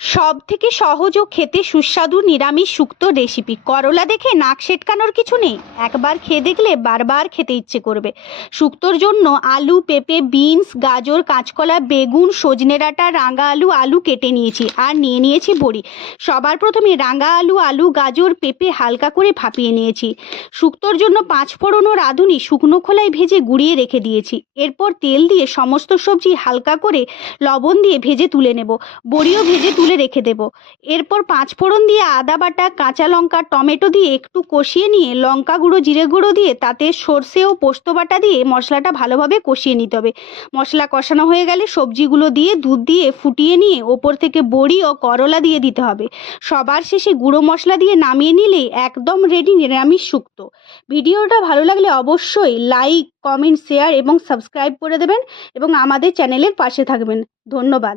সবথেকে সহজ ও খেতে সুস্বাদু নিরামিষ শুক্তো রেসিপি। করলা দেখে নাক সেটকানোর কিছু নেই, একবার খেয়ে দেখলে বারবার খেতে ইচ্ছে করবে। শুক্তোর জন্য আলু, পেঁপে, বিনস, গাজর, কাঁচকলা, বেগুন, সজনে ডাঁটা, রাঙা আলু আলু কেটে নিয়েছি আর নিয়ে নিয়েছি বড়ি। সবার প্রথমে রাঙা আলু, গাজর, পেঁপে হালকা করে ভাপিয়ে নিয়েছি। শুক্তোর জন্য 5 ফোড়ন ও রাঁধুনি শুকনো খোলায় ভেজে গুঁড়িয়ে রেখে দিয়েছি। এরপর তেল দিয়ে সমস্ত সবজি হালকা করে লবণ দিয়ে ভেজে তুলে নেব। বড়িও ভেজে তুলে রেখে দেব। এরপর 5 ফোড়ন দিয়ে আদা বাটা, কাঁচা লঙ্কা, টমেটো দিয়ে একটু কষিয়ে নিয়ে লঙ্কা গুঁড়ো, জিরে গুঁড়ো দিয়ে তাতে সর্ষে ও পোস্ত বাটা দিয়ে মশলাটা ভালোভাবে কষিয়ে নিতে হবে। মশলা কষানো হয়ে গেলে সবজিগুলো দিয়ে দুধ দিয়ে ফুটিয়ে নিয়ে ওপর থেকে বড়ি ও করলা দিয়ে দিতে হবে। সবার শেষে গুঁড়ো মশলা দিয়ে নামিয়ে নিলেই একদম রেডি নিরামিষ শুক্তো। ভিডিওটা ভালো লাগলে অবশ্যই লাইক, কমেন্ট, শেয়ার এবং সাবস্ক্রাইব করে দেবেন এবং আমাদের চ্যানেলের পাশে থাকবেন। ধন্যবাদ।